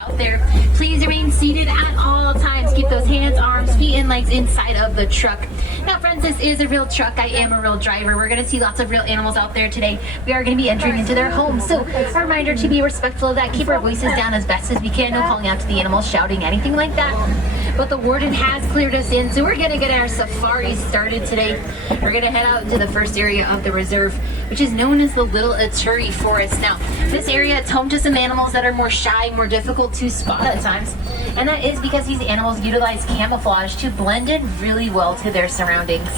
Out there, please remain seated at all times. Keep those hands, arms, feet, and legs inside of the truck. Now, friends, this is a real truck. I am a real driver. We're going to see lots of real animals out there today. We are going to be entering into their homes. So, a reminder to be respectful of that. Keep our voices down as best as we can. No calling out to the animals, shouting, anything like that. But the warden has cleared us in, so we're going to get our safari started today. We're going to head out into the first area of the reserve, which is known as the Little Aturi Forest. Now, this area is home to some animals that are more shy, more difficult to spot at times, and that is because these animals utilize camouflage to blend in really well to their surroundings.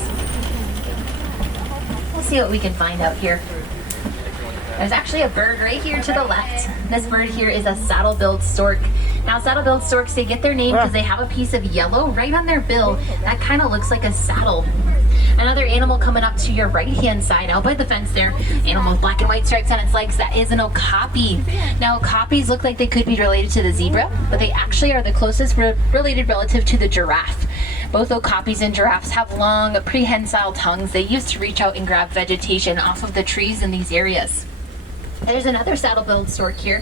Let's see what we can find out here. There's actually a bird right here to the left. This bird here is a saddle-billed stork. Now, saddle-billed storks, they get their name because they have a piece of yellow right on their bill that kind of looks like a saddle. Another animal coming up to your right-hand side, out by the fence there, animal with black and white stripes on its legs, that is an okapi. Now, okapis look like they could be related to the zebra, but they actually are the closest related relative to the giraffe. Both okapis and giraffes have long, prehensile tongues they use to reach out and grab vegetation off of the trees in these areas. There's another saddle-billed stork here.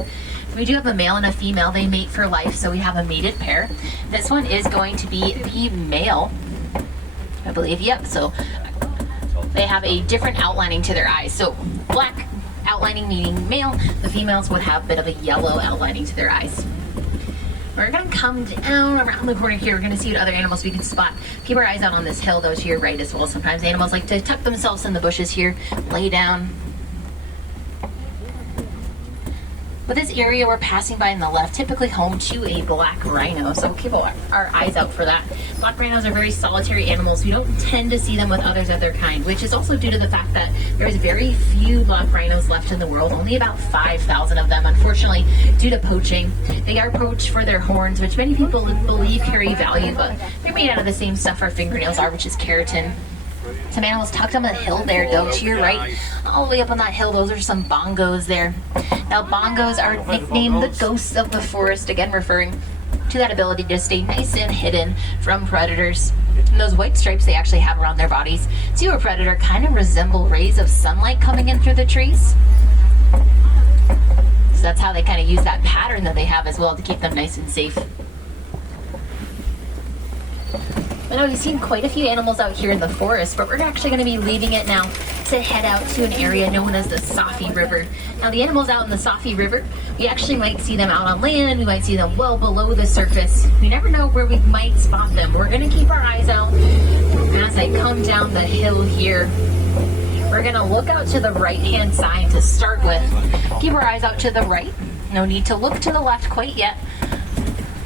We do have a male and a female. They mate for life, so we have a mated pair. This one is going to be the male, I believe. Yep, so they have a different outlining to their eyes. So black outlining meaning male. The females would have a bit of a yellow outlining to their eyes. We're going to come down around the corner here. We're going to see what other animals we can spot. Keep our eyes out on this hill, though, to your right as well. Sometimes animals like to tuck themselves in the bushes here, lay down. But this area we're passing by on the left, typically home to a black rhino, so we'll keep our eyes out for that. Black rhinos are very solitary animals. We don't tend to see them with others of their kind, which is also due to the fact that there's very few black rhinos left in the world, only about 5,000 of them, unfortunately, due to poaching. They are poached for their horns, which many people believe carry value, but they're made out of the same stuff our fingernails are, which is keratin. Some animals tucked on the hill there, though, to your right. All the way up on that hill, those are some bongos there. Now, bongos are nicknamed the ghosts of the forest, again referring to that ability to stay nice and hidden from predators. And those white stripes they actually have around their bodies to a predator kind of resemble rays of sunlight coming in through the trees. So that's how they kind of use that pattern that they have as well to keep them nice and safe. I know we've seen quite a few animals out here in the forest, but we're actually going to be leaving it now to head out to an area known as the Sophie River. Now, the animals out in the Sophie River, we actually might see them out on land, we might see them well below the surface. We never know where we might spot them. We're going to keep our eyes out as I come down the hill here. We're going to look out to the right-hand side to start with. Keep our eyes out to the right. No need to look to the left quite yet.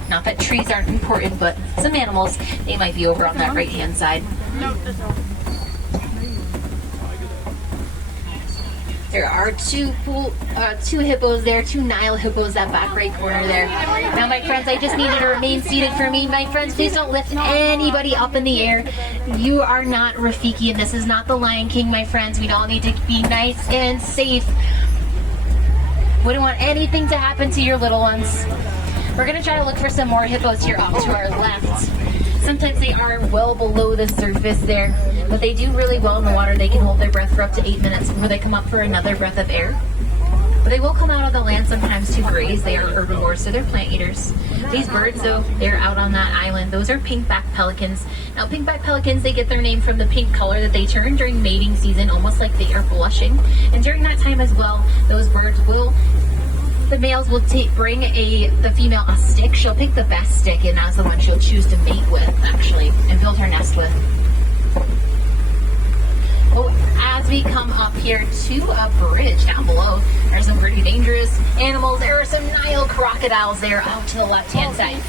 Not that trees aren't important, but some animals, they might be over on that right-hand side. There are two hippos there, two Nile Hippos, that back right corner there. Now, my friends, I just need you to remain seated for me. My friends, please don't lift anybody up in the air. You are not Rafiki, and this is not the Lion King, my friends. We all need to be nice and safe. We don't want anything to happen to your little ones. We're going to try to look for some more hippos here off to our left. Sometimes they are well below the surface there, but they do really well in the water. They can hold their breath for up to 8 minutes before they come up for another breath of air. But they will come out of the land sometimes to graze. They are herbivores, so they're plant eaters. These birds, though, they're out on that island. Those are pink-backed pelicans. Now, pink-backed pelicans, they get their name from the pink color that they turn during mating season, almost like they are blushing. And during that time as well, those birds will... The males will bring the female a stick. She'll pick the best stick, and that's the one she'll choose to mate with, actually, and build her nest with. Oh, as we come up here to a bridge down below, there's some pretty dangerous animals. There are some Nile crocodiles there out to the left-hand side.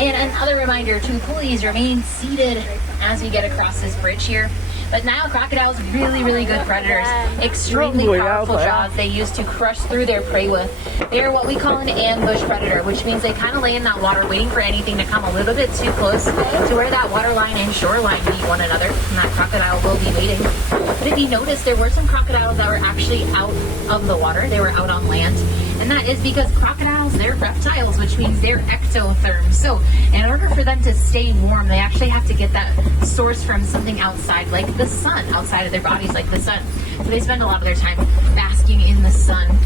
And another reminder to please remain seated as we get across this bridge here. But Nile crocodiles, really, really good predators. Extremely powerful jaws they use to crush through their prey with. They are what we call an ambush predator, which means they kind of lay in that water waiting for anything to come a little bit too close to where that waterline and shoreline meet one another, and that crocodile will be waiting. But if you notice, there were some crocodiles that were actually out of the water. They were out on land. And that is because crocodiles, they're reptiles, which means they're ectotherms. So in order for them to stay warm, they actually have to get that source from something outside, like the sun, outside of their bodies, like the sun. So they spend a lot of their time basking in the sun.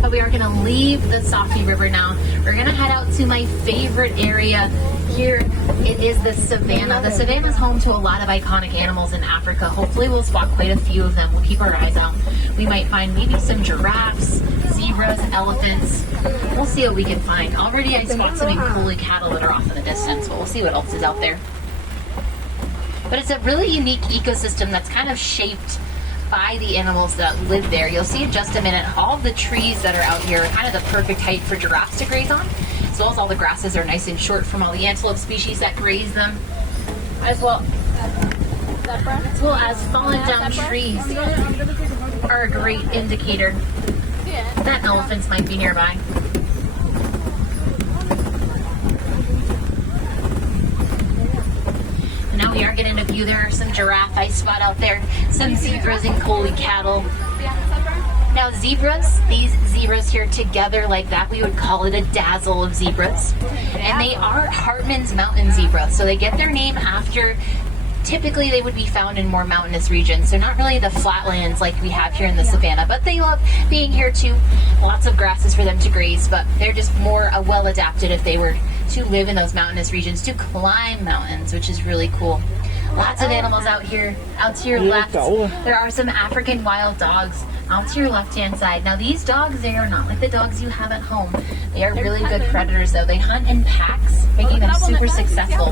But we are going to leave the Sophie River now. We're going to head out to my favorite area here. It is the Savannah. The Savannah is home to a lot of iconic animals in Africa. Hopefully we'll spot quite a few of them. We'll keep our eyes out. We might find maybe some giraffes, zebras, elephants. We'll see what we can find. Already I spot some Coley cattle that are off in the distance, but we'll see what else is out there. But it's a really unique ecosystem that's kind of shaped by the animals that live there. You'll see in just a minute, all of the trees that are out here are kind of the perfect height for giraffes to graze on, as well as all the grasses are nice and short from all the antelope species that graze them, as well as fallen down trees are a great indicator that elephants might be nearby. Now we are getting a view. There are some giraffe I spot out there, some zebras and Coley cattle. Now zebras, these zebras here together like that, we would call it a dazzle of zebras. And they are Hartman's mountain zebra. So they get their name after, typically they would be found in more mountainous regions. They're not really the flatlands like we have here in the Savannah, but they love being here too. Lots of grasses for them to graze, but they're just more well adapted if they were to live in those mountainous regions, to climb mountains, which is really cool. Lots of animals out here. Out to your left, there are some African wild dogs out to your left-hand side. Now these dogs, they are not like the dogs you have at home. They are really good predators though. They hunt in packs, making them super successful.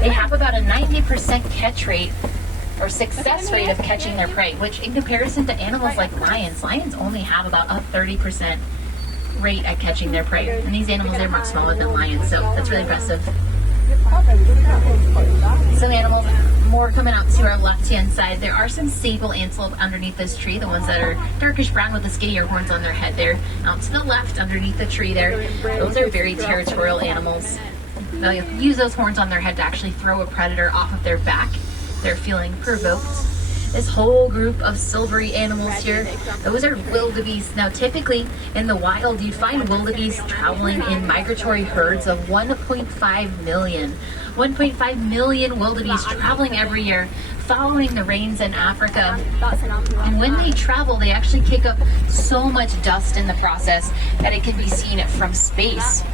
They have about a 90% catch rate or success rate of catching their prey, which in comparison to animals like lions only have about a 30% rate at catching their prey. And these animals are much smaller than lions, so that's really impressive. Some animals more coming out to our left-hand side. There are some sable antelope underneath this tree, the ones that are darkish brown with the skinnier horns on their head there. Out to the left, underneath the tree there, those are very territorial animals. They'll use those horns on their head to actually throw a predator off of their back. They're feeling provoked. This whole group of silvery animals here, those are wildebeests. Now typically in the wild you find wildebeests traveling in migratory herds of 1.5 million. 1.5 million wildebeests traveling every year, following the rains in Africa. And when they travel, they actually kick up so much dust in the process that it can be seen from space.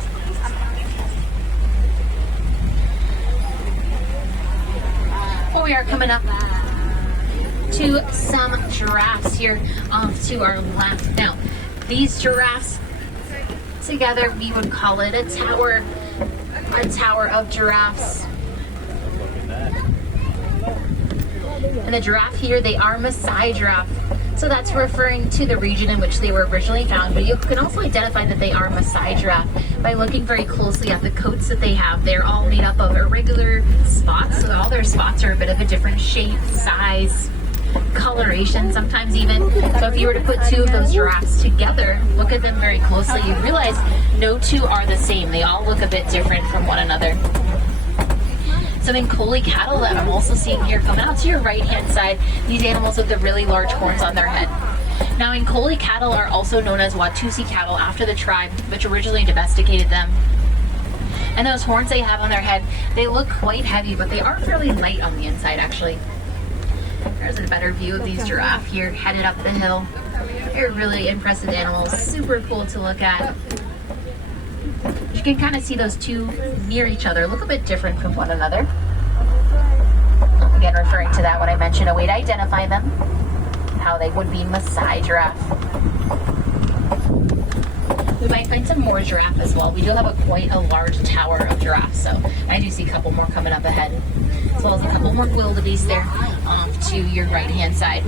Well, we are coming up to some giraffes here off to our left. Now, these giraffes together, we would call it a tower of giraffes. And the giraffe here, they are Maasai giraffe. So that's referring to the region in which they were originally found. But you can also identify that they are Maasai giraffe by looking very closely at the coats that they have. They're all made up of irregular spots. So all their spots are a bit of a different shape, size, coloration sometimes even. So if you were to put two of those giraffes together, look at them very closely, you realize no two are the same. They all look a bit different from one another. Some in Coley cattle that I'm also seeing here coming out to your right hand side, these animals with the really large horns on their head. Now in Coley cattle are also known as Watusi cattle after the tribe which originally domesticated them. And those horns they have on their head, they look quite heavy, but they are fairly light on the inside actually. There's a better view of these giraffe here headed up the hill. They're really impressive animals, super cool to look at. You can kind of see those two near each other, look a bit different from one another. Again, referring to that when I mentioned a way to identify them, how they would be Maasai giraffe. We might find some more giraffe as well. We do have quite a large tower of giraffes, so I do see a couple more coming up ahead. As well as a couple more wildebeests there off to your right-hand side.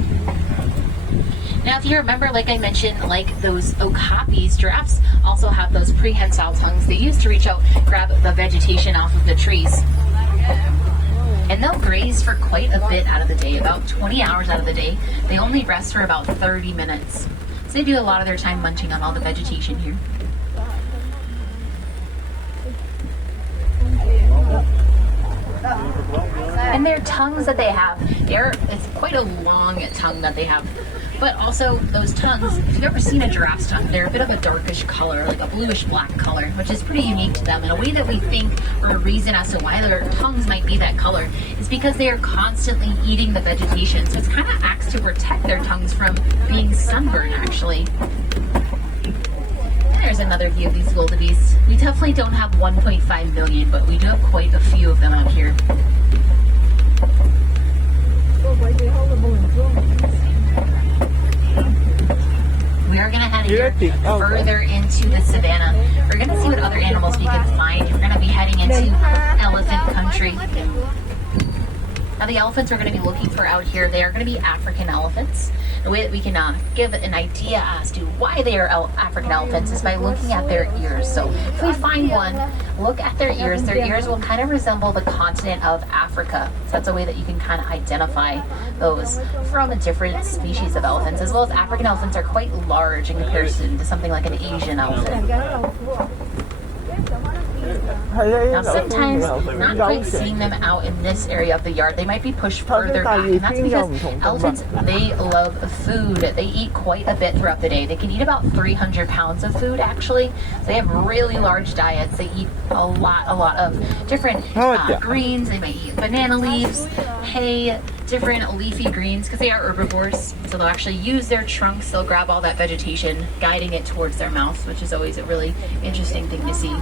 Now, if you remember, like I mentioned, like those okapis, giraffes also have those prehensile tongues they use to reach out, grab the vegetation off of the trees. And they'll graze for quite a bit out of the day, about 20 hours out of the day. They only rest for about 30 minutes. So they do a lot of their time munching on all the vegetation here. And their tongues that they have, it's quite a long tongue that they have. But also those tongues, if you've ever seen a giraffe's tongue, they're a bit of a darkish color, like a bluish black color, which is pretty unique to them. And a way that we think, or a reason as to why their tongues might be that color, is because they are constantly eating the vegetation. So it's kind of acts to protect their tongues from being sunburned, actually. here's another view of these wildebeests. We definitely don't have 1.5 million, but we do have quite a few of them out here. We are going to head here further into the savannah. We're going to see what other animals we can find. We're going to be heading into elephant country. Now the elephants we're going to be looking for out here, they are going to be African elephants. The way that we can give an idea as to why they are African elephants is by looking at their ears. So if we find one, look at their ears. Their ears will kind of resemble the continent of Africa. So that's a way that you can kind of identify those from a different species of elephants, as well as African elephants are quite large in comparison to something like an Asian elephant. Now sometimes not quite seeing them out in this area of the yard, they might be pushed further back, and that's because elephants, they love food. They eat quite a bit throughout the day. They can eat about 300 pounds of food actually. So they have really large diets. They eat a lot of different greens. They might eat banana leaves, hay, different leafy greens because they are herbivores. So they'll actually use their trunks, they'll grab all that vegetation, guiding it towards their mouths, which is always a really interesting thing to see.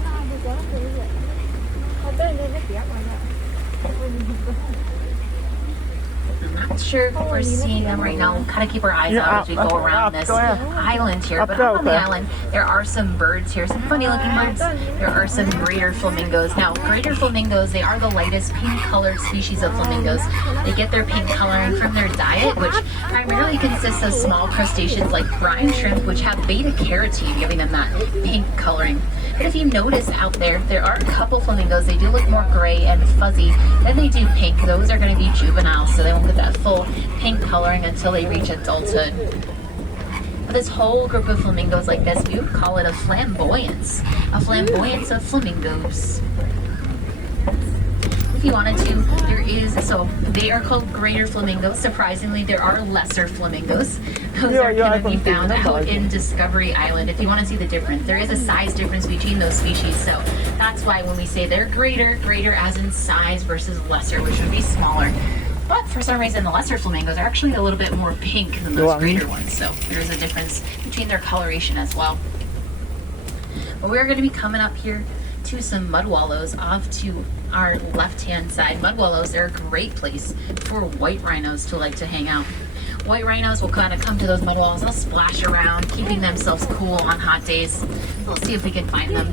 I'm not sure if we're seeing them right now. We'll kind of keep our eyes out as we go around this island here. But up on the island, there are some birds here, some funny looking birds. There are some greater flamingos. Now, greater flamingos, they are the lightest pink colored species of flamingos. They get their pink coloring from their diet, which primarily consists of small crustaceans like brine shrimp, which have beta carotene, giving them that pink coloring. But if you notice out there, there are a couple flamingos. They do look more gray and fuzzy than they do pink. Those are going to be juveniles, so they won't get that full pink coloring until they reach adulthood. But this whole group of flamingos like this, we would call it a flamboyance of flamingos. If you wanted to, there is, so they are called greater flamingos. Surprisingly, there are lesser flamingos. Those are going to be found out in Discovery Island. If you want to see the difference, there is a size difference between those species. So that's why when we say they're greater as in size versus lesser, which would be smaller. But for some reason, the lesser flamingos are actually a little bit more pink than those greater ones. So there is a difference between their coloration as well. But we're going to be coming up here to some mud wallows off to our left-hand side. Mud wallows, they're a great place for white rhinos to like to hang out. White rhinos will kind of come to those mud wallows. They'll splash around, keeping themselves cool on hot days. We'll see if we can find them.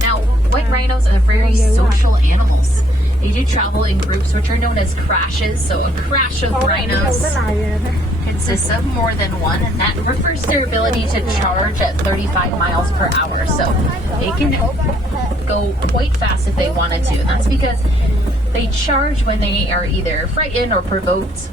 Now, white rhinos are very social animals. They do travel in groups, which are known as crashes. So a crash of rhinos consists of more than one, and that refers to their ability to charge at 35 miles per hour. So they can go quite fast if they wanted to, and that's because they charge when they are either frightened or provoked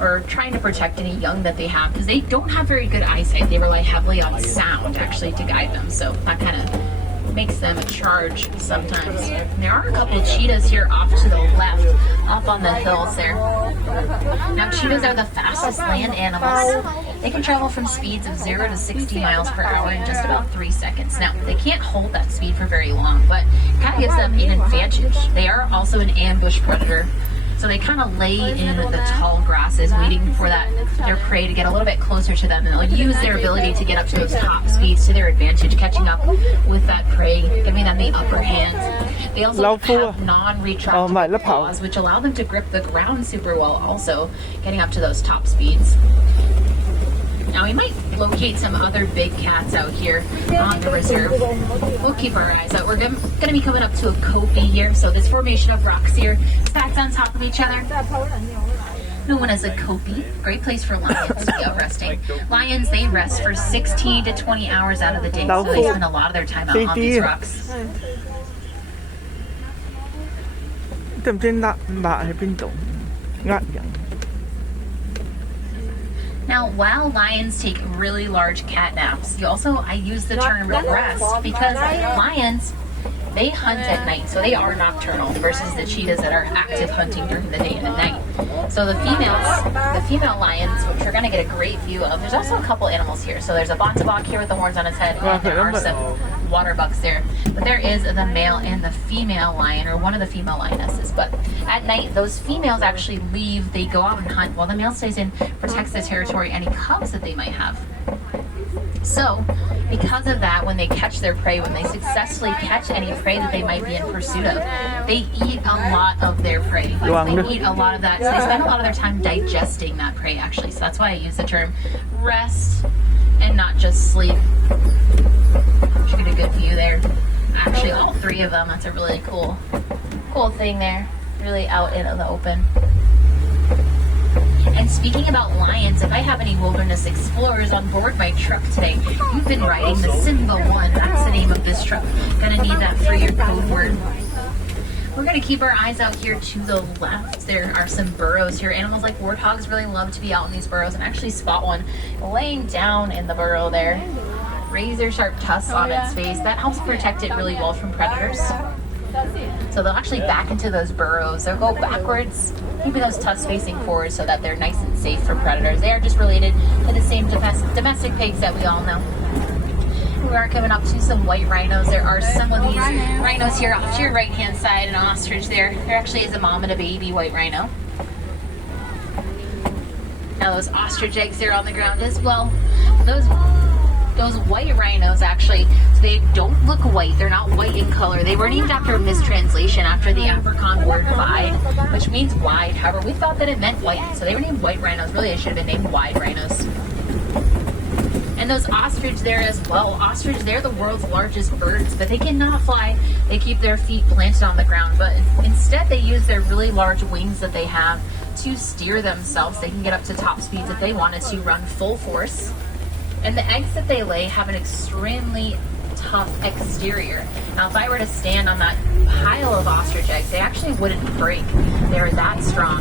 or trying to protect any young that they have, because they don't have very good eyesight. They rely heavily on sound actually to guide them, so that kind of makes them charge sometimes. There are a couple cheetahs here off to the left, up on the hills there. Now cheetahs are the fastest land animals. They can travel from speeds of 0 to 60 miles per hour in just about 3 seconds. Now they can't hold that speed for very long, but it kind of gives them an advantage. They are also an ambush predator. So they kind of lay in the tall grasses, waiting for their prey to get a little bit closer to them, and they'll use their ability to get up to those top speeds to their advantage, catching up with that prey, giving them the upper hand. They also have non-retractable claws, which allow them to grip the ground super well, also getting up to those top speeds. Now we might locate some other big cats out here on the reserve. We'll keep our eyes out. We're going to be coming up to a copy here. So this formation of rocks here, stacked on top of each other, known as a copy. Great place for lions to be out resting. Lions, they rest for 16 to 20 hours out of the day, so they spend a lot of their time out on these rocks. Now, while lions take really large cat naps, I use the term rest because lions, they hunt at night, so they are nocturnal versus the cheetahs that are active hunting during the day and at night. So the female lions, which we're going to get a great view of, there's also a couple animals here. So there's a bontebok here with the horns on its head, and there are some water bucks there. But there is the male and the female lion, or one of the female lionesses. But at night, those females actually leave, they go out and hunt, while the male stays in, protects the territory, any cubs that they might have. So Because of that, when they catch their prey, when they successfully catch any prey that they might be in pursuit of, they eat a lot of their prey. They eat a lot of that, so they spend a lot of their time digesting that prey actually. So that's why I use the term rest and not just sleep. Should get a good view there. Actually, all three of them. That's a really cool thing there. Really out in the open. And speaking about lions, if I have any wilderness explorers on board my truck today, you've been riding the Simba 1. That's the name of this truck. Gonna need that for your code word. We're gonna keep our eyes out here to the left. There are some burrows here. Animals like warthogs really love to be out in these burrows, and actually spot one laying down in the burrow there. Razor sharp tusks on its face. That helps protect it really well from predators. So they'll actually back into those burrows. They'll go backwards, keeping those tusks facing forward so that they're nice and safe for predators. They are just related to the same domestic pigs that we all know. We are coming up to some white rhinos. There are some of these rhinos here off to your right hand side, an ostrich there. There actually is a mom and a baby white rhino. Now those ostrich eggs there on the ground as well. Those white rhinos actually, they don't look white. They're not white in color. They were named after a mistranslation after the Afrikaans word wide, which means wide. However, we thought that it meant white, so they were named white rhinos. Really, they should have been named wide rhinos. And those ostrich there as well. Ostrich, they're the world's largest birds, but they cannot fly. They keep their feet planted on the ground, but instead they use their really large wings that they have to steer themselves. They can get up to top speeds if they wanted to run full force. And the eggs that they lay have an extremely tough exterior. Now, if I were to stand on that pile of ostrich eggs, they actually wouldn't break. They're that strong.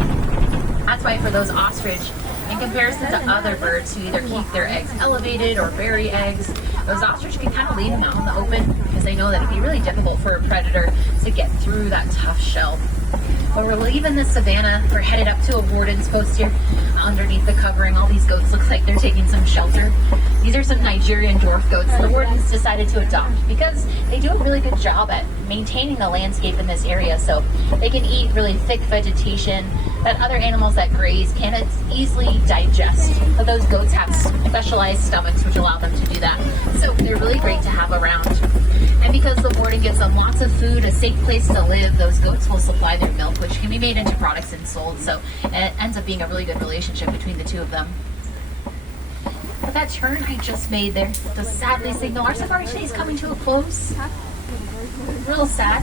That's why for those ostrich, in comparison to other birds who either keep their eggs elevated or bury eggs, those ostrich can kind of leave them out in the open because they know that it'd be really difficult for a predator to get through that tough shell. But we're leaving the savannah. We're headed up to a warden's post here underneath the covering. All these goats look like they're taking some shelter. These are some Nigerian dwarf goats the wardens decided to adopt because they do a really good job at maintaining the landscape in this area, so they can eat really thick vegetation that other animals that graze can't easily digest. But those goats have specialized stomachs which allow them to do that. So they're really great to have around. And because the warden gives them lots of food, a safe place to live, those goats will supply their milk, which can be made into products and sold. So it ends up being a really good relationship between the two of them. But that turn I just made there does sadly signal our safari today is coming to a close. Real sad.